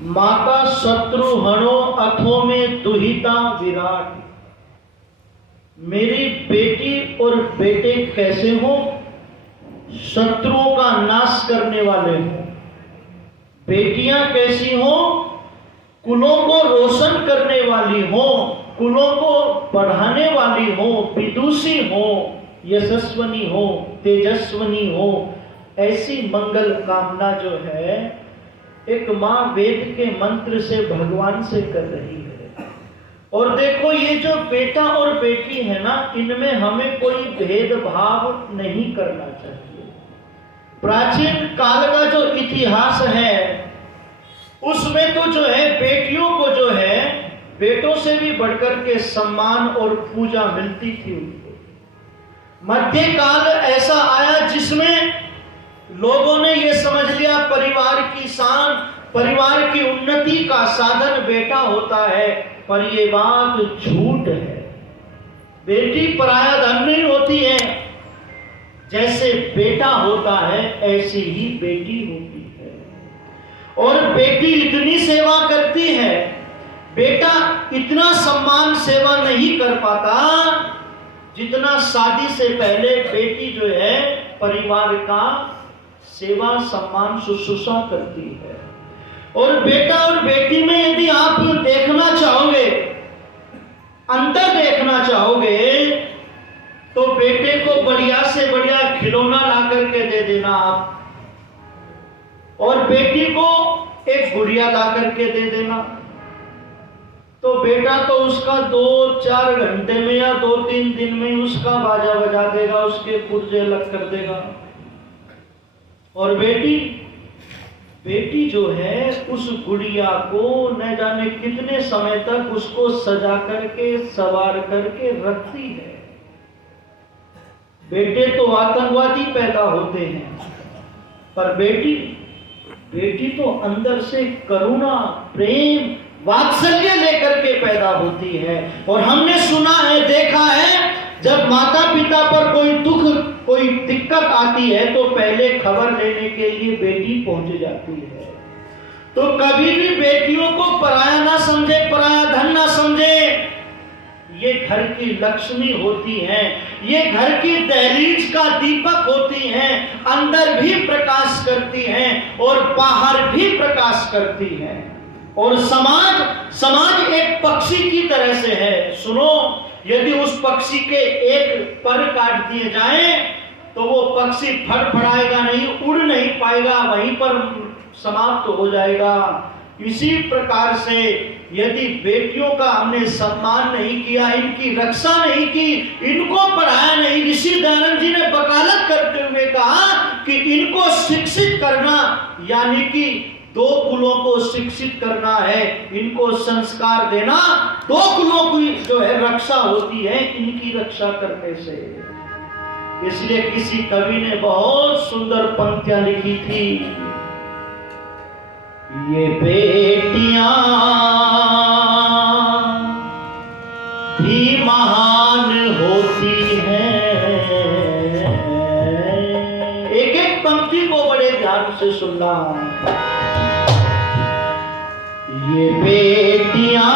माता शत्रुहणो अथो में दुहिता विराट। मेरी बेटी और बेटे कैसे हो? शत्रुओं का नाश करने वाले हो। बेटियां कैसी हो? कुलों को रोशन करने वाली हो, कुलों को बढ़ाने वाली हो, विदुषी हो, यशस्वनी हो, तेजस्वनी हो। ऐसी मंगल कामना जो है एक माँ वेद के मंत्र से भगवान से कर रही है। और देखो ये जो बेटा और बेटी है ना, इनमें हमें कोई भेदभाव नहीं करना चाहिए। प्राचीन काल का जो इतिहास है उसमें तो जो है बेटियों को जो है बेटों से भी बढ़कर के सम्मान और पूजा मिलती थी उनको। मध्य काल ऐसा आया जिसमें लोगों ने ये समझ लिया परिवार की शान, परिवार की उन्नति का साधन बेटा होता है, पर ये बात झूठ है। बेटी पराया धन नहीं होती है। जैसे बेटा होता है ऐसी ही बेटी होती है। और बेटी इतनी सेवा करती है, बेटा इतना सम्मान सेवा नहीं कर पाता जितना शादी से पहले बेटी जो है परिवार का सेवा सम्मान शुश्रूषा करती है। और बेटा और बेटी में यदि आप देखना चाहोगे, अंतर देखना चाहोगे, तो बेटे को बढ़िया से बढ़िया खिलौना ला करके दे देना आप, और बेटी को एक गुड़िया ला करके दे देना, तो बेटा तो उसका 2-4 घंटे में या 2-3 दिन में उसका बाजा बजा देगा, उसके पुर्जे अलग कर देगा। और बेटी जो है उस गुड़िया को न जाने कितने समय तक उसको सजा करके संवार करके रखती है। बेटे तो आतंकवादी पैदा होते हैं, पर बेटी तो अंदर से करुणा, प्रेम, वात्सल्य लेकर के पैदा होती है। और हमने सुना है, देखा है, जब माता पिता पर कोई दुख, कोई दिक्कत आती है तो पहले खबर लेने के लिए बेटी पहुंच जाती है। तो कभी भी बेटियों को पराया ना समझे, पराया धन ना समझे। ये घर की लक्ष्मी होती हैं, ये घर की दहलीज का दीपक होती हैं, अंदर भी प्रकाश करती हैं और बाहर भी प्रकाश करती हैं। और समाज एक पक्षी की तरह से है। सुनो, यदि उस पक्षी के एक पर काट दिए जाएं तो वो पक्षी फड़फड़ाएगा नहीं, उड़ नहीं पाएगा, वहीं पर समाप्त हो जाएगा। इसी प्रकार से यदि बेटियों का हमने सम्मान नहीं किया, इनकी रक्षा नहीं की, इनको पढ़ाया नहीं, ऋषि दयानंद जी ने वकालत करते हुए कहा कि इनको शिक्षित करना यानी कि 2 कुलों को शिक्षित करना है, इनको संस्कार देना, 2 कुलों की जो है रक्षा होती है इनकी रक्षा करने से। इसलिए किसी कवि ने बहुत सुंदर पंक्तियां लिखी थी, ये बेटियां भी महान होती हैं। एक एक पंक्ति को बड़े ध्यान से सुनना। ये बेटियां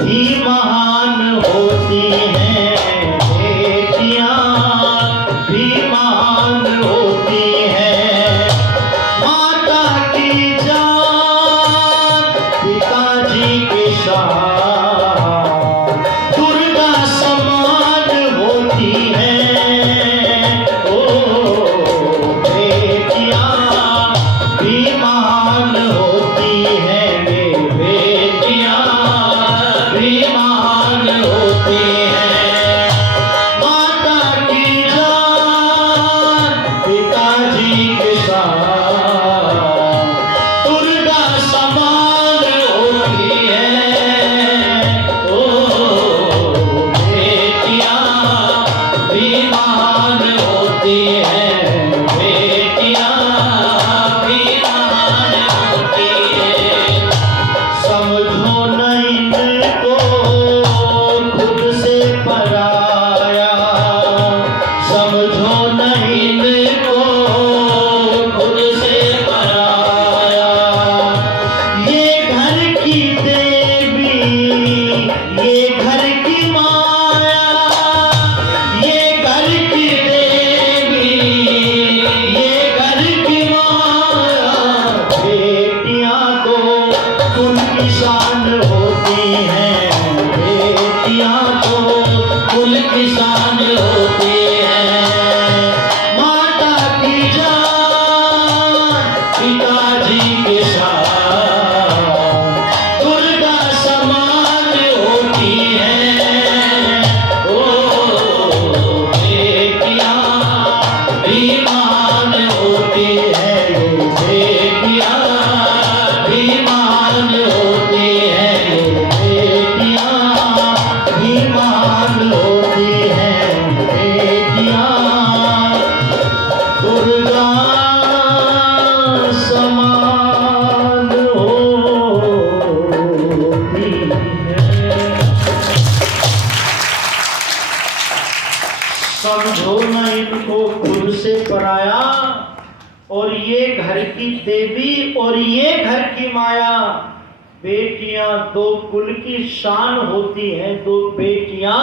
भी महान होती हैं, बेटियां भी महान होती हैं। माता की जान, पिताजी के शान, दुर्गा समान होती हैं। ओ बेटियां भी महान होती हैं, बेटियां भी महान होती हैं। ये घर की देवी और ये घर की माया। बेटियां दो कुल की शान होती हैं, दो बेटियां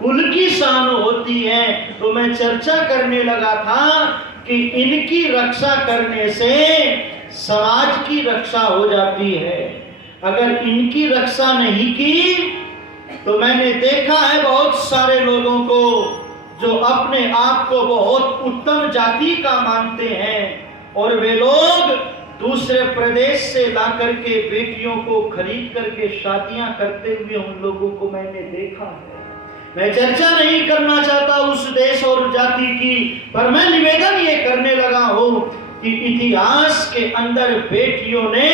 कुल की शान होती हैं। तो मैं चर्चा करने लगा था कि इनकी रक्षा करने से समाज की रक्षा हो जाती है। अगर इनकी रक्षा नहीं की तो मैंने देखा है बहुत सारे लोगों को जो अपने आप को बहुत उत्तम जाति का मानते हैं और वे लोग दूसरे प्रदेश से ला करके बेटियों को खरीद करके शादियां करते हुए उन लोगों को मैंने देखा है। मैं चर्चा नहीं करना चाहता उस देश और जाति की, पर मैं निवेदन ये करने लगा हूं कि इतिहास के अंदर बेटियों ने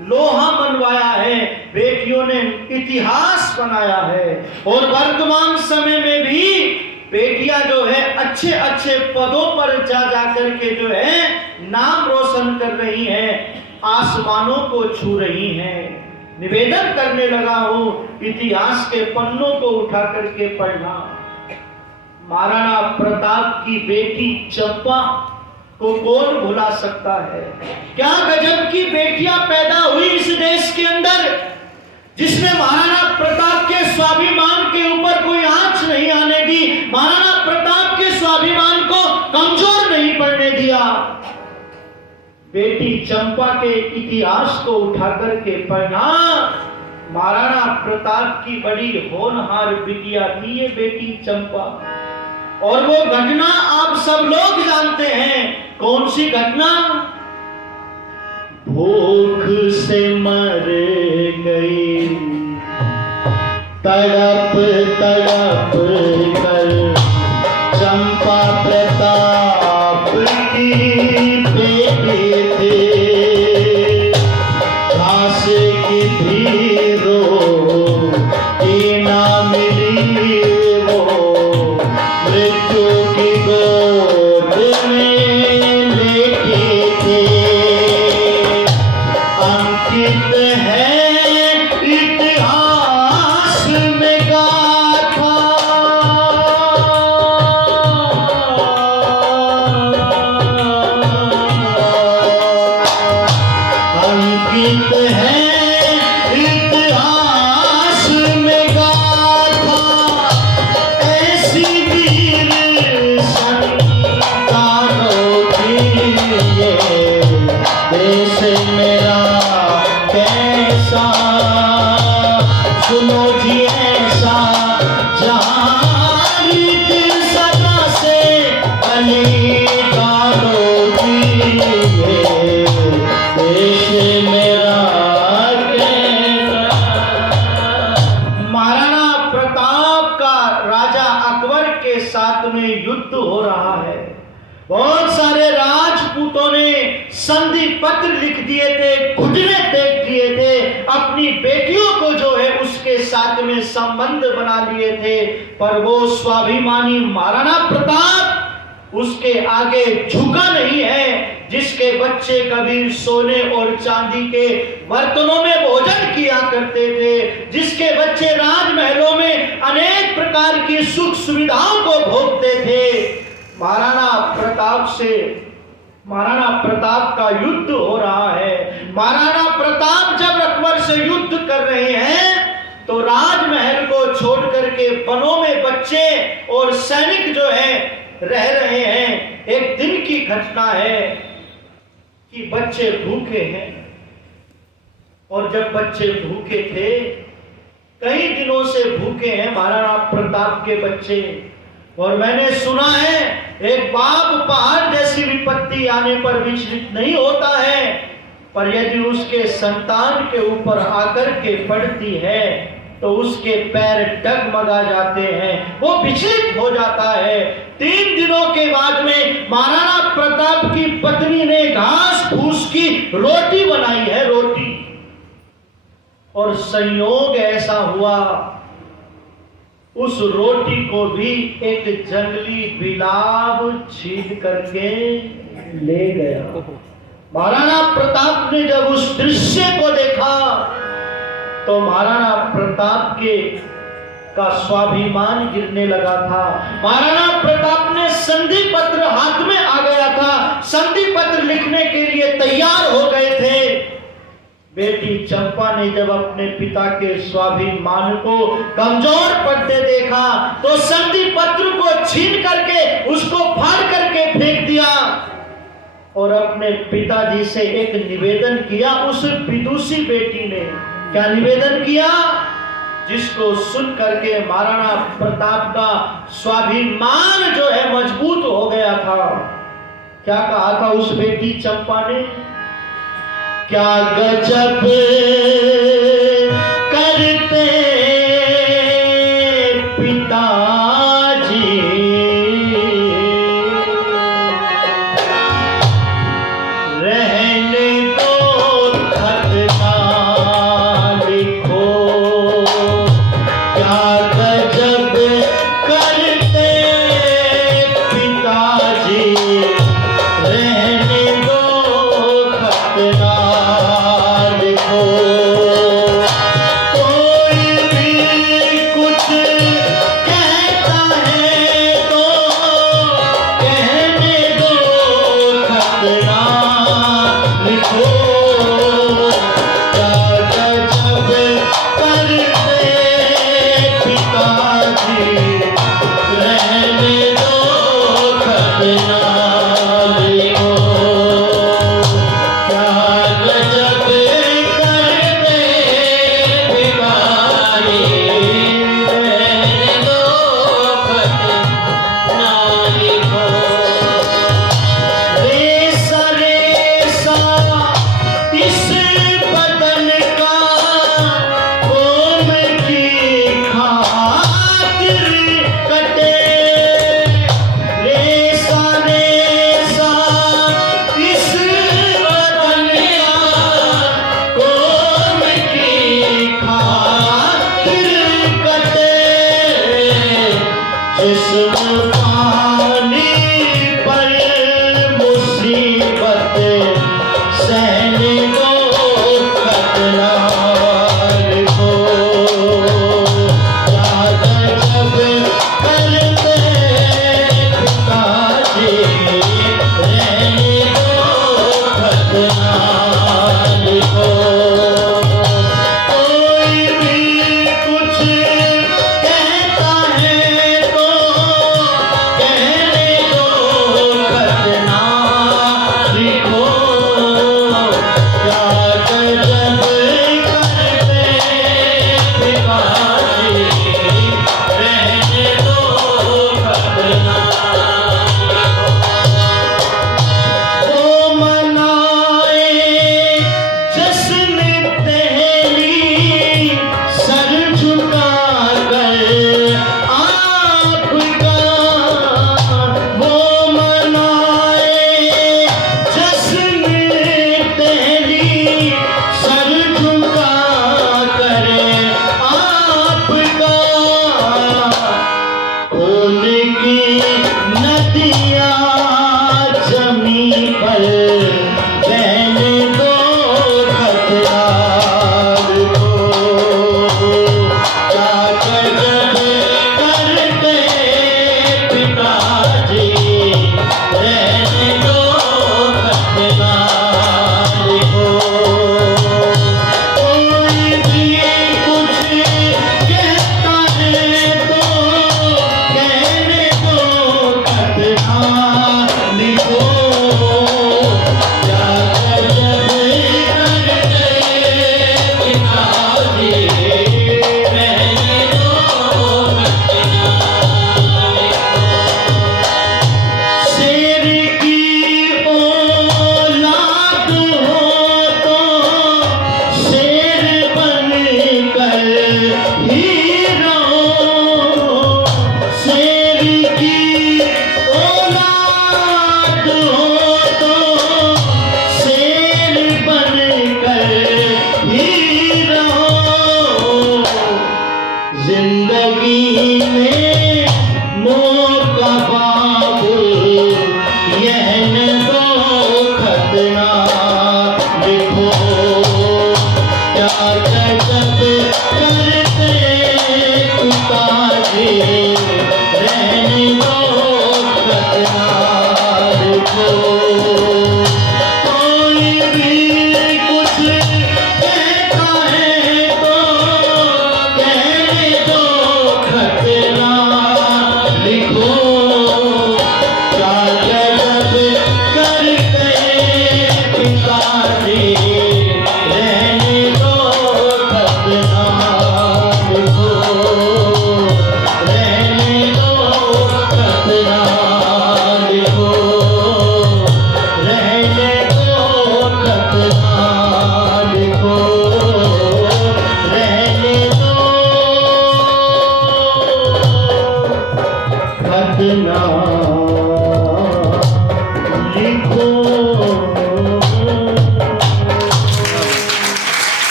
लोहा मनवाया है, बेटियों ने इतिहास बनाया है। और वर्तमान समय में भी बेटियां जो है अच्छे अच्छे पदों पर जा करके जो है नाम रोशन कर रही हैं, आसमानों को छू रही हैं। निवेदन करने लगा हूं इतिहास के पन्नों को उठा करके पढ़ना। महाराणा प्रताप की बेटी चंपा को कौन भुला सकता है? क्या गजब की बेटियां पैदा हुई इस देश के अंदर, जिसने महाराणा प्रताप के स्वाभिमान के ऊपर कोई आंच नहीं आने दी, महाराणा प्रताप के स्वाभिमान को कमजोर नहीं पड़ने दिया। बेटी चंपा के इतिहास को उठा करके पढ़ना। महाराणा प्रताप की बड़ी होनहार बिटिया थी ये बेटी चंपा, और वो घटना आप सब लोग जानते हैं। कौन सी घटना? भूख से मर गई तड़प तड़प कर चंपा प्रताप की बेटी थी। घास की भी रोटी ना मिली, वो मृत्यु की गोद में लेटी थी। अंकित है इतिहास में गाथा, अंकित है इतिहास में गाथा। ऐसी वीर संतानों की ये देश मेरा कैसा। सुनो जी ऐसा जहां रीत सदा से बलिदानों की ये देश मेरा कैसा। महाराणा प्रताप का राजा अकबर के साथ में युद्ध हो रहा है। बहुत सारे राजपूतों ने संधि पत्र लिख दिए थे, घुटने टेक दिए थे, अपनी बेटियों को जो है उसके साथ में संबंध बना लिए थे। पर वो स्वाभिमानी महाराणा प्रताप उसके आगे झुका नहीं है। जिसके बच्चे कभी सोने और चांदी के बर्तनों में भोजन किया करते थे, जिसके बच्चे राजमहलों में अनेक प्रकार की सुख सुविधाओं को भोगते थे, महाराणा प्रताप का युद्ध हो रहा है। महाराणा प्रताप जब अकबर से युद्ध कर रहे हैं तो राजमहल को छोड़ करके वनों में बच्चे और सैनिक जो है रह रहे हैं। एक दिन की घटना है कि बच्चे भूखे हैं, और जब बच्चे भूखे थे, कई दिनों से भूखे हैं महाराणा प्रताप के बच्चे, और मैंने सुना है एक बाप पहाड़ जैसी विपत्ति आने पर विचलित नहीं होता है, पर यदि उसके संतान के ऊपर आकर के पड़ती है तो उसके पैर डगमगा जाते हैं, वो विचलित हो जाता है। 3 दिनों के बाद में महाराणा प्रताप की पत्नी ने घास फूस की रोटी बनाई है, रोटी, और संयोग ऐसा हुआ उस रोटी को भी एक जंगली बिलाव छीन करके ले गया। महाराणा प्रताप ने जब उस दृश्य को देखा तो महाराणा प्रताप के का स्वाभिमान गिरने लगा था। महाराणा प्रताप ने संधि पत्र हाथ में आ गया था, संधि पत्र लिखने के लिए तैयार हो गए थे। बेटी चंपा ने जब अपने पिता के स्वाभिमान को कमजोर पड़ते देखा तो संधि पत्र को छीन करके उसको फाड़ करके फेंक दिया और अपने पिताजी से एक निवेदन किया। उस विदुषी बेटी ने क्या निवेदन किया, जिसको सुन करके महाराणा प्रताप का स्वाभिमान जो है मजबूत हो गया था। क्या कहा था उस बेटी चंपा ने, क्या गजब करते पिताजी, रहने दो खत ना लिखो, क्या गजब करते पिताजी, रहने दो खत ना लिखो।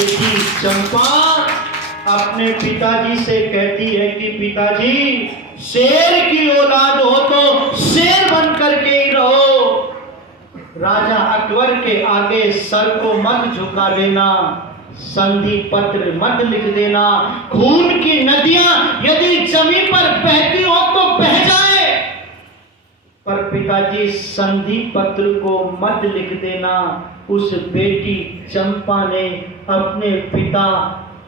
बेटी चंपा अपने पिताजी से कहती है कि पिताजी, शेर की औलाद हो तो शेर बन करके ही रहो, राजा अकबर के आगे सर को मत झुका देना, संधि पत्र मत लिख देना, खून की नदियां यदि जमीन पर बहती हो तो बह जाए, पर पिताजी संधि पत्र को मत लिख देना। उस बेटी चंपा ने अपने पिता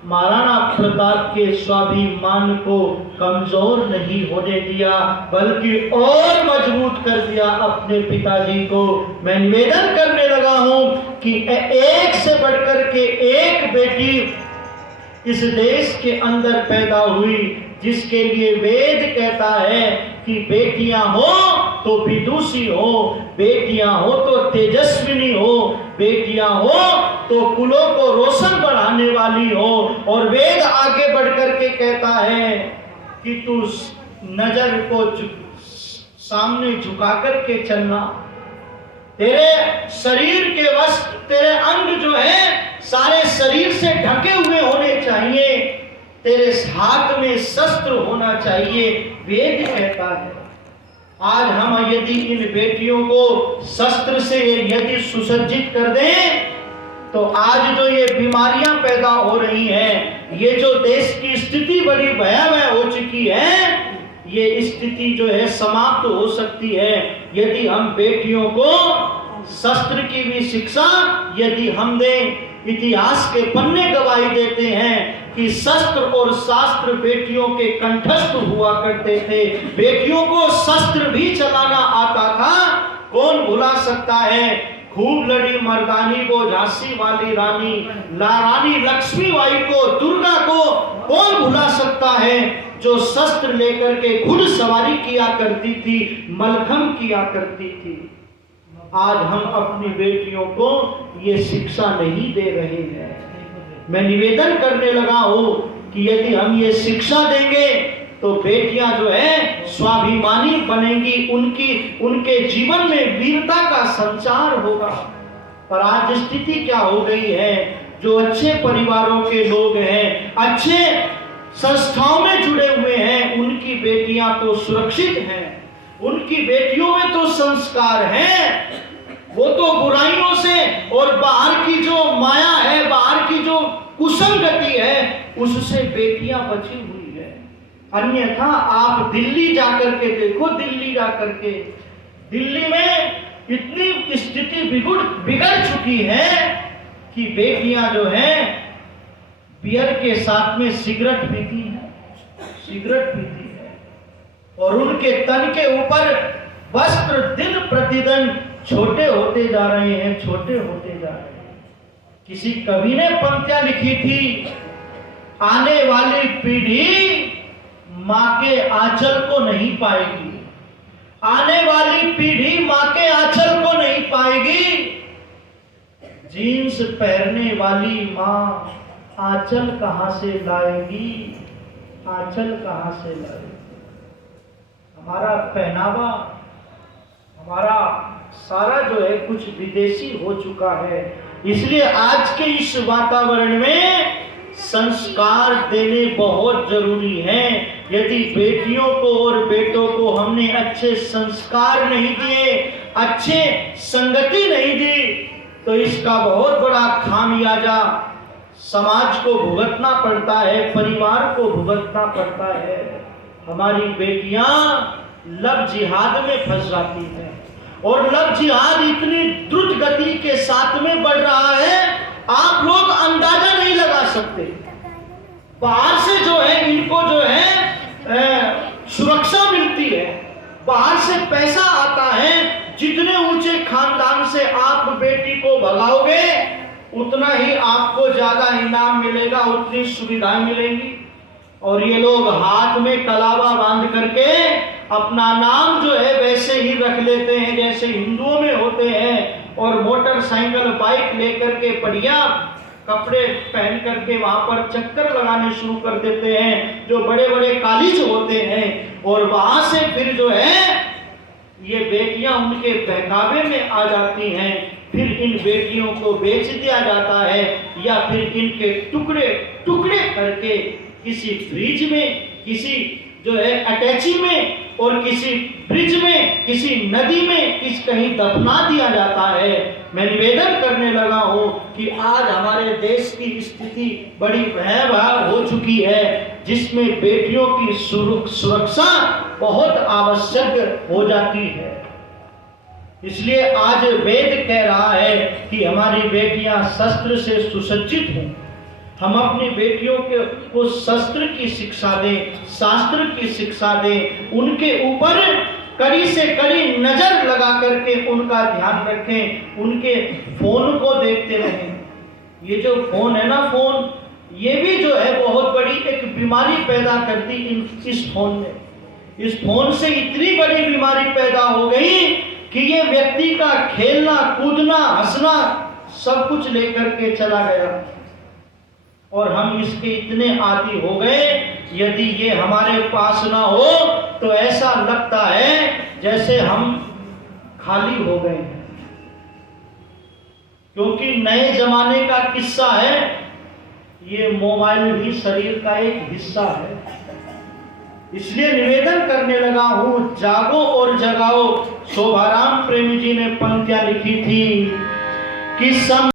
महाराणा प्रताप के स्वाभिमान को कमजोर नहीं होने दिया, बल्कि और मजबूत कर दिया अपने पिताजी को। मैं निवेदन करने लगा हूं कि एक से बढ़कर के एक बेटी इस देश के अंदर पैदा हुई, जिसके लिए वेद कहता है कि बेटियां हो तो विदुषी हो, बेटियां हो तो तेजस्विनी हो, बेटियां हो तो कुलों को रोशन बढ़ाने वाली हो। और वेद आगे बढ़कर के कहता है कि तू नजर को सामने झुका करके चलना, तेरे शरीर के वस्त्र, तेरे अंग जो है सारे शरीर से ढके हुए होने चाहिए, तेरे हाथ में शस्त्र होना चाहिए, वेद कहता है। आज हम यदि इन बेटियों को शस्त्र से यदि सुसज्जित कर दें, तो आज जो ये बीमारियां पैदा हो रही हैं, ये जो देश की स्थिति बड़ी भयावह हो चुकी है, ये स्थिति जो है समाप्त हो सकती है यदि हम बेटियों को शस्त्र की भी शिक्षा यदि हम दें। इतिहास के पन्ने गवाही देते हैं कि शस्त्र और शास्त्र बेटियों के कंठस्थ हुआ करते थे, बेटियों को शस्त्र भी चलाना आता था। कौन भुला सकता है खूब लड़ी मर्दानी को झांसी वाली रानी, रानी लक्ष्मीबाई को, दुर्गा को कौन भुला सकता है, जो शस्त्र लेकर के घुड़सवारी किया करती थी, मलखम किया करती थी। आज हम अपनी बेटियों को ये शिक्षा नहीं दे रहे हैं। मैं निवेदन करने लगा हूं कि यदि हम ये शिक्षा देंगे तो बेटियां जो है स्वाभिमानी बनेंगी, उनके जीवन में वीरता का संचार होगा। पर आज स्थिति क्या हो गई है, जो अच्छे परिवारों के लोग हैं, अच्छे संस्थाओं में जुड़े हुए हैं, उनकी बेटियां तो सुरक्षित हैं, उनकी बेटियों में तो संस्कार हैं, वो तो बुराइयों से और बाहर की जो माया है, बाहर की जो कुसंगति है, उससे बेटियां बची हुई है। अन्यथा आप दिल्ली जाकर के देखो, दिल्ली जाकर के, दिल्ली में इतनी स्थिति बिगड़ चुकी है कि बेटियां जो हैं बियर के साथ में सिगरेट पीती है, सिगरेट पीती है, और उनके तन के ऊपर वस्त्र दिन प्रतिदिन छोटे होते जा रहे हैं, छोटे होते जा रहे हैं। किसी कवि ने पंक्तियां लिखी थी, आने वाली पीढ़ी मां के आंचल को नहीं पाएगी, आने वाली पीढ़ी मां के आंचल को नहीं पाएगी। जीन्स पहनने वाली मां आंचल कहां से लाएगी, आंचल कहां से लाएगी। हमारा पहनावा, हमारा सारा जो है कुछ विदेशी हो चुका है। इसलिए आज के इस वातावरण में संस्कार देने बहुत जरूरी है। यदि बेटियों को और बेटों को हमने अच्छे संस्कार नहीं दिए, अच्छे संगति नहीं दी, तो इसका बहुत बड़ा खामियाजा समाज को भुगतना पड़ता है, परिवार को भुगतना पड़ता है। हमारी बेटियां लव जिहाद में फंस जाती हैं, और लव जिहाद इतनी द्रुत गति के साथ में बढ़ रहा है, आप लोग अंदाजा नहीं लगा सकते। बाहर से जो है इनको जो है सुरक्षा मिलती है, बाहर से पैसा आता है। जितने ऊंचे खानदान से आप बेटी को भगाओगे, उतना ही आपको ज्यादा इनाम मिलेगा, उतनी सुविधाएं मिलेंगी। और ये लोग हाथ में कलावा बांध करके अपना नाम जो है वैसे ही रख लेते हैं जैसे हिंदुओं में होते हैं, और मोटरसाइकिल बाइक लेकर के बढ़िया कपड़े पहन करके वहां पर चक्कर लगाने शुरू कर देते हैं, जो बड़े बड़े कॉलेज होते हैं। और वहां से फिर जो है ये बेटियां उनके बहकावे में आ जाती हैं, फिर इन बेटियों को बेच दिया जाता है या फिर इनके टुकड़े टुकड़े करके किसी फ्रिज में, किसी जो है अटैची में और किसी ब्रिज में, किसी नदी में कहीं दफना दिया जाता है। मैं निवेदन करने लगा हूं कि आज हमारे देश की स्थिति बड़ी भयावह हो चुकी है, जिसमें बेटियों की सुरक्षा बहुत आवश्यक हो जाती है। इसलिए आज वेद कह रहा है कि हमारी बेटियां शस्त्र से सुसज्जित हों। हम अपनी बेटियों को शस्त्र की शिक्षा दें, शास्त्र की शिक्षा दें, उनके ऊपर कड़ी से कड़ी नजर लगा करके उनका ध्यान रखें, उनके फोन को देखते रहें। ये जो फोन है ना, फोन ये भी जो है बहुत बड़ी एक बीमारी पैदा कर दी इस फोन ने। इस फोन से इतनी बड़ी बीमारी पैदा हो गई कि ये व्यक्ति का खेलना कूदना हंसना सब कुछ लेकर के चला गया और हम इसके इतने आदी हो गए, यदि ये हमारे पास ना हो तो ऐसा लगता है जैसे हम खाली हो गए हैं। क्योंकि नए जमाने का किस्सा है, ये मोबाइल भी शरीर का एक हिस्सा है। इसलिए निवेदन करने लगा हूं, जागो और जगाओ। शोभाराम प्रेमी जी ने पंक्तियां लिखी थी कि